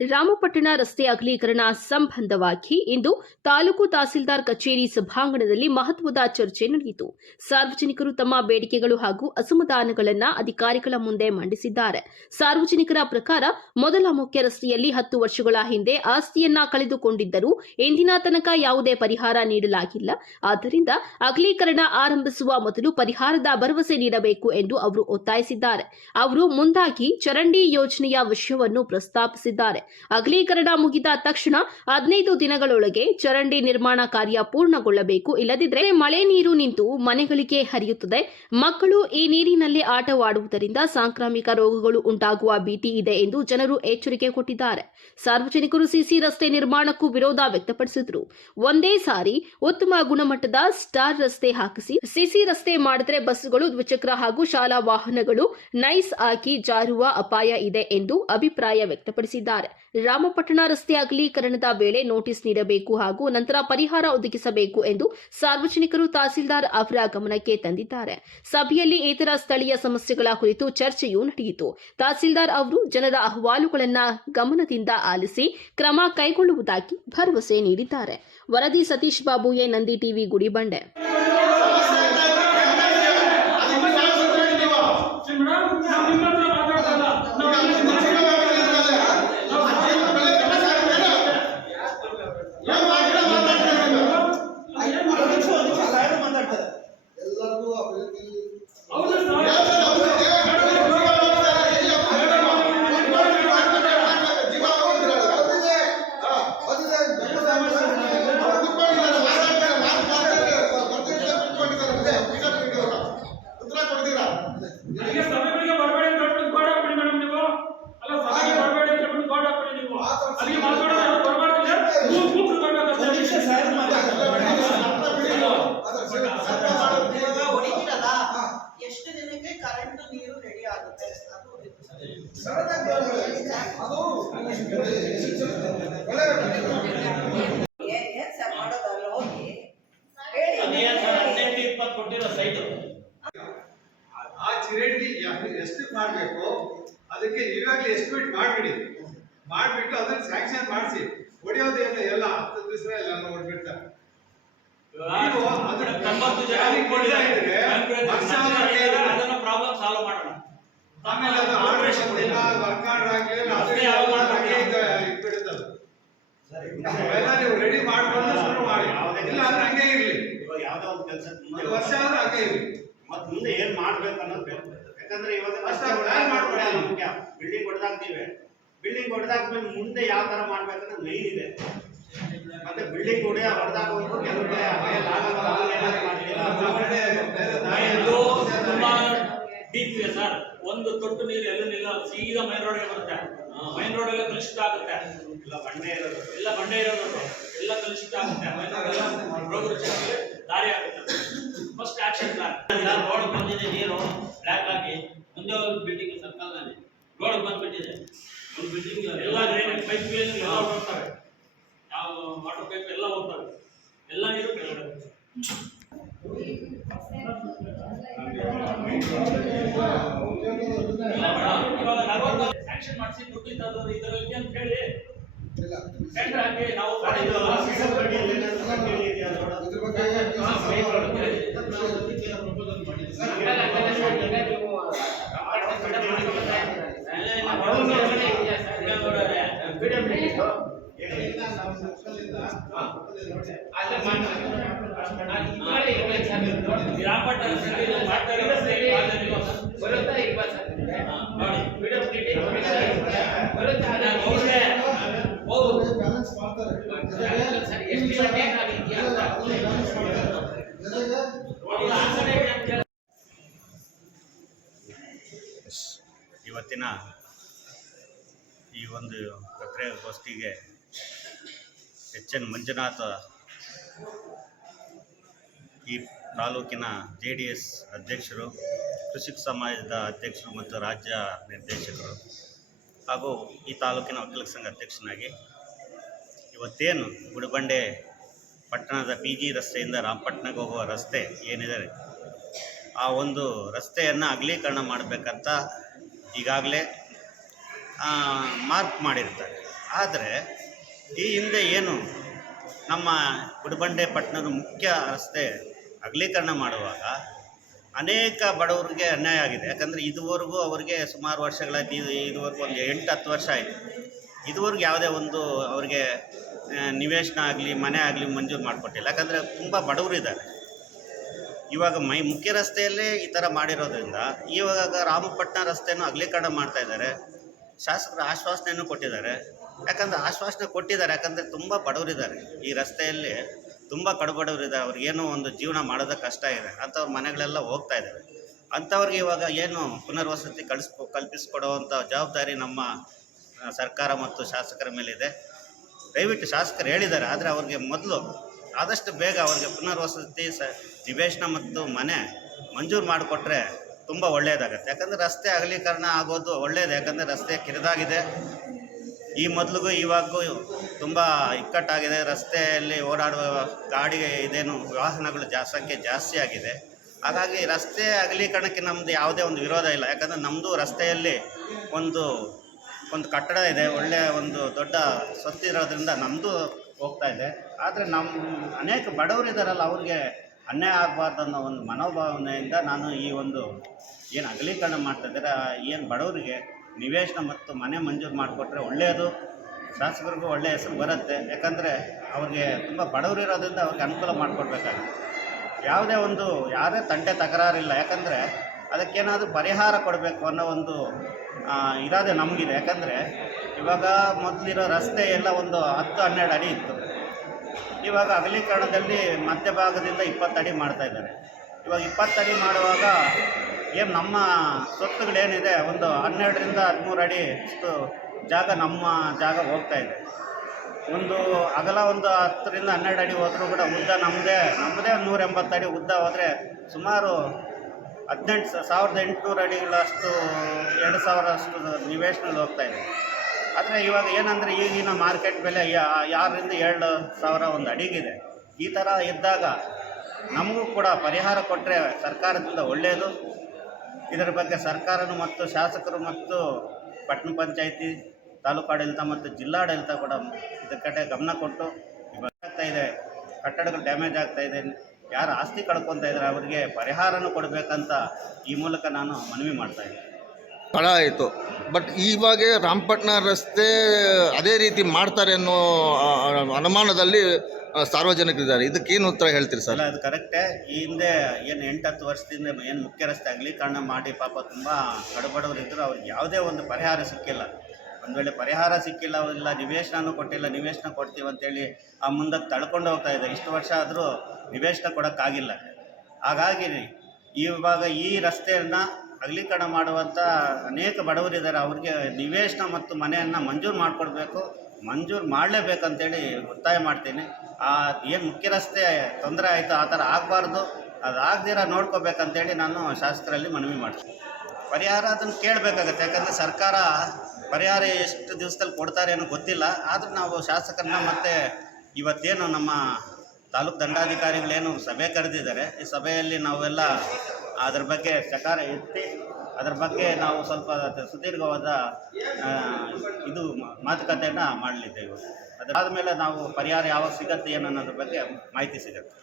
ರಾಮಪಟ್ಟಣ ರಸ್ತೆ ಅಗಲೀಕರಣ ಸಂಬಂಧವಾಗಿ ಇಂದು ತಾಲೂಕು ತಹಸೀಲ್ದಾರ್ ಕಚೇರಿ ಸಭಾಂಗಣದಲ್ಲಿ ಮಹತ್ವದ ಚರ್ಚೆ ನಡೆಯಿತು. ಸಾರ್ವಜನಿಕರು ತಮ್ಮ ಬೇಡಿಕೆಗಳು ಹಾಗೂ ಅಸಮಾಧಾನಗಳನ್ನು ಅಧಿಕಾರಿಗಳ ಮುಂದೆ ಮಂಡಿಸಿದ್ದಾರೆ. ಸಾರ್ವಜನಿಕರ ಪ್ರಕಾರ ಮೊದಲ ಮುಖ್ಯ ರಸ್ತೆಯಲ್ಲಿ ಹತ್ತು ವರ್ಷಗಳ ಹಿಂದೆ ಆಸ್ತಿಯನ್ನ ಕಳೆದುಕೊಂಡಿದ್ದರೂ ಇಂದಿನ ತನಕ ಯಾವುದೇ ಪರಿಹಾರ ನೀಡಲಾಗಿಲ್ಲ. ಆದ್ದರಿಂದ ಅಗಲೀಕರಣ ಆರಂಭಿಸುವ ಮೊದಲು ಪರಿಹಾರದ ಭರವಸೆ ನೀಡಬೇಕು ಎಂದು ಅವರು ಒತ್ತಾಯಿಸಿದ್ದಾರೆ. ಅವರು ಮುಂದಾಗಿ ಚರಂಡಿ ಯೋಜನೆಯ ವಿಷಯವನ್ನು ಪ್ರಸ್ತಾಪಿಸಿದ್ದಾರೆ. ಅಗಲೀಕರಣ ಮುಗಿದ ತಕ್ಷಣ ಹದಿನೈದು ದಿನಗಳೊಳಗೆ ಚರಂಡಿ ನಿರ್ಮಾಣ ಕಾರ್ಯ ಪೂರ್ಣಗೊಳ್ಳಬೇಕು. ಇಲ್ಲದಿದ್ದರೆ ಮಳೆ ನೀರು ನಿಂತು ಮನೆಗಳಿಗೆ ಹರಿಯುತ್ತದೆ. ಮಕ್ಕಳು ಈ ನೀರಿನಲ್ಲಿ ಆಟವಾಡುವುದರಿಂದ ಸಾಂಕ್ರಾಮಿಕ ರೋಗಗಳು ಉಂಟಾಗುವ ಭೀತಿ ಇದೆ ಎಂದು ಜನರು ಎಚ್ಚರಿಕೆ ಕೊಟ್ಟಿದ್ದಾರೆ. ಸಾರ್ವಜನಿಕರು ಸಿಸಿ ರಸ್ತೆ ನಿರ್ಮಾಣಕ್ಕೂ ವಿರೋಧ ವ್ಯಕ್ತಪಡಿಸಿದರು. ಒಂದೇ ಸಾರಿ ಉತ್ತಮ ಗುಣಮಟ್ಟದ ಸ್ಟಾರ್ ರಸ್ತೆ ಹಾಕಿಸಿ ಸಿಸಿ ರಸ್ತೆ ಮಾಡಿದ್ರೆ ಬಸ್ಸುಗಳು ದ್ವಿಚಕ್ರ ಹಾಗೂ ಶಾಲಾ ವಾಹನಗಳು ನೈಸ್ ಆಗಿ ಜಾರುವ ಅಪಾಯ ಇದೆ ಎಂದು ಅಭಿಪ್ರಾಯ ವ್ಯಕ್ತಪಡಿಸಿದ್ದಾರೆ. ರಾಮಪಟ್ಟಣ ರಸ್ತೆ ಅಗಲೀಕರಣದ ವೇಳೆ ನೋಟಿಸ್ ನೀಡಬೇಕು ಹಾಗೂ ನಂತರ ಪರಿಹಾರ ಒದಗಿಸಬೇಕು ಎಂದು ಸಾರ್ವಜನಿಕರು ತಹಸೀಲ್ದಾರ್ ಅವರ ಗಮನಕ್ಕೆ ತಂದಿದ್ದಾರೆ. ಸಭೆಯಲ್ಲಿ ಇತರ ಸ್ಥಳೀಯ ಸಮಸ್ಯೆಗಳ ಕುರಿತು ಚರ್ಚೆಯೂ ನಡೆಯಿತು. ತಹಸೀಲ್ದಾರ್ ಅವರು ಜನರ ಅಹವಾಲುಗಳನ್ನು ಗಮನದಿಂದ ಆಲಿಸಿ ಕ್ರಮ ಕೈಗೊಳ್ಳುವುದಾಗಿ ಭರವಸೆ ನೀಡಿದ್ದಾರೆ. ವರದಿ Satish Babu A Nandi TV, Gudibande madam ನಾವು ನಿಮ್ಮ ಹತ್ರ ಮಾತಾಡ್ತಲ್ಲ ನಾವು ಎಲ್ಲರಿಗೂ ಅಭಿವೃದ್ಧಿ ಹೌದು ಸರ್ ನನಗೆ ಸಭೆಗಳಿಗೆ ಬರಬೇಡಿ ಅಂತ ಹೇಳ್ಬಿಟ್ಟು ಗೋಡ ಹಾಕ್ಬಿಡಿ ಮೇಡಮ್ ನೀವು ಅಲ್ಲ ಸಭೆಗೆ ಬರಬೇಡಿ ಅಂತ ಹೇಳ್ಬಿಟ್ಟು ಗೋಡ ಹಾಕ್ಬಿಡಿ ನೀವು ಅಲ್ಲಿಗೆ ಮಾತಾಡೋದು ಯಾರು ಬರಬಾರ್ದಿಲ್ಲ ನೀವು ಕೂತ್ರು ಬರ್ಬೇಕಂತ ಇವಾಗ ಹೊಡಿತೀರಲ್ಲ ಎಷ್ಟು ದಿನಕ್ಕೆ ಕರೆಂಟ್ ನೀರು ರೆಡಿ ಆಗುತ್ತೆ ಅದು ಏನ್ ಏನ್ ಸರ್ ಮಾಡೋದಲ್ಲ ಹೋಗಿ ಹೇಳಿ ಹದಿನೆಂಟು ಇಪ್ಪತ್ತು ಕೊಟ್ಟಿರೋ ಸೈಟು ಆ ಚಿರೇಟಿ ಎಷ್ಟು ಮಾಡಬೇಕು ಅದಕ್ಕೆ ಈಗಾಗಲೇ ಎಸ್ಟಿಮೇಟ್ ಮಾಡ್ಬಿಡಿ ಮಾಡಿಬಿಟ್ಟು ಅದನ್ನ ಸ್ಯಾಂಕ್ಷನ್ ಮಾಡಿಸಿ ಹೊಡೆಯೋದೇನು ಎಲ್ಲ ಹತ್ತು ದಿವಸ ಎಲ್ಲ ಹೊಡ್ಬಿಡ್ತಾರೆ ನೀವು ಅದನ್ನ ತೊಂಬತ್ತು ಕೊಡ್ತಾ. ಇದ್ರೆ. ಅದನ್ನ ಪ್ರಾಬ್ಲಮ್ ಸಾಲ್ವ್ ಮಾಡೋಣ ಆಮೇಲೆ ಅದು ಆಲ್ಟ್ರೇಷನ್ ಮಾಡ್ಬೇಕು? ಸರಿ ನೀವು ರೆಡಿ ಮಾಡ್ಕೊಂಡು ಶುರು ಮಾಡಿ. ಇಲ್ಲ ಅಂದ್ರೆ ಹಂಗೆ ಇರ್ಲಿ. ಇವಾಗ ಯಾವ್ದೋ ಒಂದು ಕೆಲಸ ಒಂದು ವರ್ಷ ಆದ್ರೆ ಹಂಗೆ ಇರಲಿ. ಮತ್ ಮುಂದೆ ಏನ್ ಮಾಡ್ಬೇಕು ಅನ್ನೋದು ಬೇಕು. ಯಾಕಂದ್ರೆ ಇವಾಗ ಅಷ್ಟೇ ಪ್ಲಾನ್ ಮಾಡ್ಬಿಡಿ. ಮುಖ್ಯ. ಬಿಲ್ಡಿಂಗ್ ಹೊಡೆದಾಕ್ತಿವಿ ಬಿಲ್ಡಿಂಗ್ ಹೊಡೆದಾಕ್ಮೇಲೆ ಮುಂದೆ ಯಾವ ತರ ಮಾಡ್ಬೇಕನ್ನೋದು ಮೈನ್ ಇದೆ. ಮತ್ತೆ ಬಿಲ್ಡಿಂಗ್ ಹೊಡೆಯ ಹೊಡೆದಾಕೋದು ಕೆಲವು ಕಡೆ ಆಗಲ್ಲ, ಮಾಡ್ಲಿಲ್ಲ. ತುಂಬಾ ಸರ್ ಒಂದು ತೊಟ್ಟು ನೀರು ಎಲ್ಲೂ ನಿಲ್ಲ ಸೀದಾ ಮೈನ್ ರೋಡ್ಗೆ ಬರುತ್ತೆ. ಮೈನ್ ರೋಡ್ ಎಲ್ಲ ಕಲುಷಿತ ಆಗುತ್ತೆ. ಇಲ್ಲ ಬಂಡೆ ಇರೋದು. ಎಲ್ಲ ಬಂಡೆ ಇರೋದು. ಎಲ್ಲ ಕಲುಷಿತ ಆಗುತ್ತೆ. ಮೈನ್ ರೋಡ್ ಎಲ್ಲ ರೋಗ ರುಜಿನಕ್ಕೆ ದಾರಿ ಆಗುತ್ತೆ. ಫಸ್ಟ್ ಆಕ್ಷನ್ ಪ್ಲಾನ್ ರೋಡ್ ಬಂದಿದೆ ನೀರು ಬ್ಲಾಕ್ ಆಗಿ. ಮುಂದೆ ಒಂದು ಬಿಲ್ಡಿಂಗ್ ಸರ್ಕಲ್ನಲ್ಲಿ ರೋಡ್ ಬಂದ್ಬಿಟ್ಟಿದೆ ಒಂದು ಬಿಲ್ಡಿಂಗ್ ಎಲ್ಲ ಡ್ರೈನೇಜ್ ಪೈಪ್ ಎಲ್ಲ ಹೋಗ್ತವೆ. ಯಾವ ವಾಟರ್ ಪೈಪ್ ಎಲ್ಲ ಹೋಗ್ತವೆ. ಎಲ್ಲ ನೀರು ಕೆಳಗಡೆ ಸ್ಯಾಂಕ್ಷನ್ ಮಾಡಿಸಿ ದುಡ್ಡು ಇದ್ದದ್ದು ಇದರಲ್ಲಿ ಅಂತ ಹೇಳಿ. ಟೆಂಡರ್ ಹಾಕಿ ನಾವು ಸರ್, ಇವತ್ತಿನ ಈ ಒಂದು ಪತ್ರಿಕಾಗೋಷ್ಠಿಗೆ ಎಚ್ ಎನ್ ಮಂಜುನಾಥ ಈ ತಾಲೂಕಿನ ಜೆ ಡಿ ಎಸ್ ಅಧ್ಯಕ್ಷರು ಕೃಷಿಕ ಸಮಾಜದ ಅಧ್ಯಕ್ಷರು ಮತ್ತು ರಾಜ್ಯ ನಿರ್ದೇಶಕರು ಹಾಗೂ ಈ ತಾಲೂಕಿನ ವಕೀಲ ಸಂಘ ಅಧ್ಯಕ್ಷನಾಗಿ ಇವತ್ತೇನು ಗುಡಿಬಂಡೆ ಪಟ್ಟಣದ ಪಿ ಜಿ ರಸ್ತೆಯಿಂದ ರಾಮಪಟ್ಟಣಕ್ಕೆ ಹೋಗುವ ರಸ್ತೆ ಏನಿದೆ, ಆ ಒಂದು ರಸ್ತೆಯನ್ನು ಅಗಲೀಕರಣ ಮಾಡಬೇಕಂತ ಈಗಾಗಲೇ ಮಾರ್ಕ್ ಮಾಡಿರ್ತಾರೆ. ಆದರೆ ಈ ಹಿಂದೆ ಏನು ನಮ್ಮ ಗುಡಿಬಂಡೆ ಪಟ್ಟಣದ ಮುಖ್ಯ ರಸ್ತೆ ಅಗಲೀಕರಣ ಮಾಡುವಾಗ ಅನೇಕ ಬಡವರಿಗೆ ಅನ್ಯಾಯ ಆಗಿದೆ. ಯಾಕಂದರೆ ಇದುವರೆಗೂ ಅವರಿಗೆ ಸುಮಾರು ವರ್ಷಗಳಾಯ್ತು ಇದು ಇದುವರೆಗೂ ಒಂದು ಎಂಟು ಹತ್ತು ವರ್ಷ ಆಯಿತು. ಇದುವರೆಗೂ ಯಾವುದೇ ಒಂದು ಅವರಿಗೆ ನಿವೇಶನ ಆಗಲಿ, ಮನೆ ಆಗಲಿ ಮಂಜೂರು ಮಾಡಿಕೊಟ್ಟಿಲ್ಲ. ಯಾಕಂದರೆ ತುಂಬ ಬಡವರು ಇದ್ದಾರೆ. ಇವಾಗ ಮೈ, ಮುಖ್ಯ ರಸ್ತೆಯಲ್ಲೇ ಈ ಥರ ಮಾಡಿರೋದ್ರಿಂದ ಇವಾಗ ರಾಮಪಟ್ಟಣ ರಸ್ತೆಯನ್ನು ಅಗಲೀಕರಣ ಮಾಡ್ತಾ ಇದ್ದಾರೆ. ಶಾಸಕರು ಆಶ್ವಾಸನೆಯನ್ನು ಕೊಟ್ಟಿದ್ದಾರೆ. ಯಾಕಂದರೆ ಆಶ್ವಾಸನೆ ಕೊಟ್ಟಿದ್ದಾರೆ, ಯಾಕಂದರೆ ತುಂಬ ಬಡವರಿದ್ದಾರೆ. ಈ ರಸ್ತೆಯಲ್ಲಿ ತುಂಬ ಕಡುಬಡವರಿದ್ದಾರೆ. ಅವ್ರಿಗೇನೋ ಒಂದು ಜೀವನ ಮಾಡೋದಕ್ಕೆ ಕಷ್ಟ ಇದೆ. ಅಂಥವ್ರ ಮನೆಗಳೆಲ್ಲ ಹೋಗ್ತಾ ಇದ್ದಾವೆ ಅಂಥವ್ರಿಗೆ ಇವಾಗ ಏನು ಪುನರ್ವಸತಿ ಕಳಿಸ್ಕೊ, ಕಲ್ಪಿಸಿಕೊಡುವಂಥ ಜವಾಬ್ದಾರಿ ನಮ್ಮ ಸರ್ಕಾರ ಮತ್ತು ಶಾಸಕರ ಮೇಲಿದೆ. ದಯವಿಟ್ಟು ಶಾಸಕರು ಹೇಳಿದ್ದಾರೆ, ಆದರೆ ಅವ್ರಿಗೆ ಮೊದಲು ಆದಷ್ಟು ಬೇಗ ಅವ್ರಿಗೆ ಪುನರ್ವಸತಿ ಸ, ನಿವೇಶನ ಮತ್ತು ಮನೆ ಮಂಜೂರು ಮಾಡಿಕೊಟ್ರೆ ತುಂಬ ಒಳ್ಳೆಯದಾಗತ್ತೆ. ಯಾಕಂದರೆ ರಸ್ತೆ ಅಗಲೀಕರಣ ಆಗೋದು ಒಳ್ಳೆಯದು ಯಾಕಂದರೆ ರಸ್ತೆ ಕಿರಿದಾಗಿದೆ. ಈ ಮೊದಲಿಗೂ ಇವಾಗೂ ತುಂಬ ಇಕ್ಕಟ್ಟಾಗಿದೆ. ರಸ್ತೆಯಲ್ಲಿ ಓಡಾಡುವ ಗಾಡಿ ಇದೇನು ವಾಹನಗಳು ಜಾ, ಸಂಖ್ಯೆ ಜಾಸ್ತಿ ಆಗಿದೆ. ಹಾಗಾಗಿ ರಸ್ತೆ ಅಗಲೀಕರಣಕ್ಕೆ ನಮ್ಮದು ಯಾವುದೇ ಒಂದು ವಿರೋಧ ಇಲ್ಲ. ಯಾಕಂದರೆ ನಮ್ಮದು ರಸ್ತೆಯಲ್ಲಿ ಒಂದು ಒಂದು ಕಟ್ಟಡ ಇದೆ. ಒಳ್ಳೆಯ ಒಂದು ದೊಡ್ಡ ಸ್ವತ್ತಿರೋದ್ರಿಂದ ನಮ್ಮದು ಹೋಗ್ತಾ ಇದೆ. ಆದರೆ ನಮ್ಮ ಅನೇಕ ಬಡವರು ಇದ್ದಾರಲ್ಲ, ಅವ್ರಿಗೆ ಅನ್ಯಾಯ ಆಗಬಾರ್ದು ಅನ್ನೋ ಒಂದು ಮನೋಭಾವನೆಯಿಂದ ನಾನು ಈ ಒಂದು ಏನು ಅಗಲೀಕರಣ ಮಾಡ್ತಾ ಇದ್ದಾರೆ ಏನು ಬಡವರಿಗೆ ನಿವೇಶನ ಮತ್ತು ಮನೆ ಮಂಜೂರು ಮಾಡಿಕೊಟ್ರೆ ಒಳ್ಳೆಯದು. ಶಾಸಕರಿಗೂ ಒಳ್ಳೆಯ ಹೆಸರು ಬರುತ್ತೆ. ಯಾಕಂದರೆ ಅವ್ರಿಗೆ ತುಂಬ ಬಡವರು ಇರೋದ್ರಿಂದ ಅವ್ರಿಗೆ ಅನುಕೂಲ ಮಾಡಿಕೊಡ್ಬೇಕಾಗುತ್ತೆ. ಯಾವುದೇ ಒಂದು ಯಾವುದೇ ತಂಟೆ ತಕರಾರಿಲ್ಲ. ಯಾಕಂದರೆ ಅದಕ್ಕೇನಾದರೂ ಪರಿಹಾರ ಕೊಡಬೇಕು ಅನ್ನೋ ಒಂದು ಇರೋದೇ ನಮಗಿದೆ. ಯಾಕಂದರೆ ಇವಾಗ ಮೊದಲಿರೋ ರಸ್ತೆ ಎಲ್ಲ ಒಂದು ಹತ್ತು, ಹನ್ನೆರಡು ಅಡಿ ಇತ್ತು. ಇವಾಗ ಅಗಲೀಕರಣದಲ್ಲಿ ಮಧ್ಯಭಾಗದಿಂದ ಇಪ್ಪತ್ತು ಅಡಿ ಮಾಡ್ತಾ ಇದ್ದಾರೆ. ಇವಾಗ ಇಪ್ಪತ್ತು ಅಡಿ ಮಾಡುವಾಗ ಏನು ನಮ್ಮ ಸ್ವತ್ತುಗಳೇನಿದೆ ಒಂದು ಹನ್ನೆರಡರಿಂದ ಹದಿಮೂರು ಅಡಿ ಅಷ್ಟು ಜಾಗ ನಮ್ಮ ಜಾಗ ಹೋಗ್ತಾ ಇದೆ. ಒಂದು ಅಗಲ ಒಂದು ಹತ್ತರಿಂದ ಹನ್ನೆರಡು ಅಡಿ ಹೋದರೂ ಕೂಡ ಉದ್ದ ನಮ್ಮದೇ ನಮ್ಮದೇ ನೂರ ಎಂಬತ್ತು ಅಡಿ ಉದ್ದ ಹೋದರೆ ಸುಮಾರು ಹದಿನೆಂಟು ಸಾವಿರದ ಎಂಟುನೂರು ಅಡಿಗಳಷ್ಟು, ಎರಡು ಸಾವಿರ ಅಷ್ಟು ನಿವೇಶನಲ್ಲಿ ಹೋಗ್ತಾ ಇದೆ. ಆದರೆ ಇವಾಗ ಏನಂದರೆ ಈಗಿನ ಮಾರ್ಕೆಟ್ ಬೆಲೆ ಯಾರರಿಂದ ಏಳು ಸಾವಿರ ಒಂದು ಅಡಿಗಿದೆ. ಈ ಥರ ಇದ್ದಾಗ ನಮಗೂ ಕೂಡ ಪರಿಹಾರ ಕೊಟ್ಟರೆ ಸರ್ಕಾರದಿಂದ ಒಳ್ಳೆಯದು ಇದರ ಬಗ್ಗೆ ಸರ್ಕಾರನು ಮತ್ತು ಶಾಸಕರು ಮತ್ತು ಪಟ್ಟಣ ಪಂಚಾಯಿತಿ ತಾಲೂಕು ಆಡಳಿತ ಮತ್ತು ಜಿಲ್ಲಾಡಳಿತ ಕೂಡ ಇದರ ಕಡೆ ಗಮನ ಕೊಟ್ಟು ಆಗ್ತಾ ಇದೆ, ಕಟ್ಟಡಗಳು ಡ್ಯಾಮೇಜ್ ಆಗ್ತಾ ಇದೆ, ಯಾರು ಆಸ್ತಿ ಕಳ್ಕೊತಾ ಇದ್ದಾರೆ ಅವರಿಗೆ ಪರಿಹಾರನೂ ಕೊಡಬೇಕಂತ ಈ ಮೂಲಕ ನಾನು ಮನವಿ ಮಾಡ್ತಾ ಇದ್ದೀನಿ. ತಡ ಆಯಿತು. ಬಟ್ ಇವಾಗೆ ರಾಮಪಟ್ಟಣ ರಸ್ತೆ ಅದೇ ರೀತಿ ಮಾಡ್ತಾರೆ ಅನ್ನೋ ಅನುಮಾನದಲ್ಲಿ ಸಾರ್ವಜನಿಕರಿದ್ದಾರೆ. ಇದಕ್ಕೇನು ಉತ್ತರ ಹೇಳ್ತೀರಿ ಸರ್? ಅದು ಕರೆಕ್ಟೇ. ಈ ಹಿಂದೆ ಏನು ಎಂಟು ಹತ್ತು ವರ್ಷದಿಂದ ಏನು ಮುಖ್ಯ ರಸ್ತೆ ಅಗಲೀಕರಣ ಮಾಡಿ ಪಾಪ ತುಂಬ ಕಡುಬಡವರು ಇದ್ದರು ಅವ್ರಿಗೆ ಯಾವುದೇ ಒಂದು ಪರಿಹಾರ ಸಿಕ್ಕಿಲ್ಲ. ಒಂದು ವೇಳೆ ಪರಿಹಾರ ಸಿಕ್ಕಿಲ್ಲ ಇಲ್ಲ ನಿವೇಶನೂ ಕೊಟ್ಟಿಲ್ಲ. ನಿವೇಶನ ಕೊಡ್ತೀವಿ ಅಂತೇಳಿ ಆ ಮುಂದಕ್ಕೆ ತಳ್ಕೊಂಡು ಹೋಗ್ತಾ ಇದೆ ಇಷ್ಟು ವರ್ಷ ಆದರೂ ನಿವೇಶನ ಕೊಡೋಕ್ಕಾಗಿಲ್ಲ. ಹಾಗಾಗಿ ಇವಾಗ ಈ ರಸ್ತೆಯನ್ನು ಅಗಲೀಕರಣ ಮಾಡುವಂಥ ಅನೇಕ ಬಡವರಿದ್ದಾರೆ. ಅವ್ರಿಗೆ ನಿವೇಶನ ಮತ್ತು ಮನೆಯನ್ನು ಮಂಜೂರು ಮಾಡಿಕೊಡ್ಬೇಕು. ಮಂಜೂರು ಮಾಡಲೇಬೇಕಂತೇಳಿ ಒತ್ತಾಯ ಮಾಡ್ತೀನಿ. ಆ, ಏನು ಮುಖ್ಯ ರಸ್ತೆ ತೊಂದರೆ ಆಯಿತು, ಆ ಥರ ಆಗಬಾರ್ದು. ಅದು ಆಗದಿರ ನೋಡ್ಕೋಬೇಕಂತೇಳಿ ನಾನು ಶಾಸಕರಲ್ಲಿ ಮನವಿ ಮಾಡ್ತೀನಿ. ಪರಿಹಾರ ಅದನ್ನು ಕೇಳಬೇಕಾಗತ್ತೆ. ಯಾಕಂದರೆ ಸರ್ಕಾರ ಪರಿಹಾರ ಎಷ್ಟು ದಿವಸದಲ್ಲಿ ಕೊಡ್ತಾರೆ ಏನೋ ಗೊತ್ತಿಲ್ಲ. ಆದರೂ ನಾವು ಶಾಸಕರನ್ನ ಮತ್ತು ಇವತ್ತೇನು ನಮ್ಮ ತಾಲೂಕು ದಂಡಾಧಿಕಾರಿಗಳೇನು ಸಭೆ ಕರೆದಿದ್ದಾರೆ. ಈ ಸಭೆಯಲ್ಲಿ ನಾವೆಲ್ಲ ಅದ್ರ ಬಗ್ಗೆ ಚಕಾರ ಎತ್ತಿ ಅದ್ರ ಬಗ್ಗೆ ನಾವು ಸ್ವಲ್ಪ ಸುದೀರ್ಘವಾದ ಇದು ಮಾತುಕತೆಯನ್ನು ಮಾಡಲಿದ್ದೇವೆ. ಅದಾದ ಮೇಲೆ ನಾವು ಪರಿಹಾರ ಯಾವಾಗ ಸಿಗತ್ತೆ ಅನ್ನೋದ್ರ ಬಗ್ಗೆ ಮಾಹಿತಿ ಸಿಗತ್ತೆ.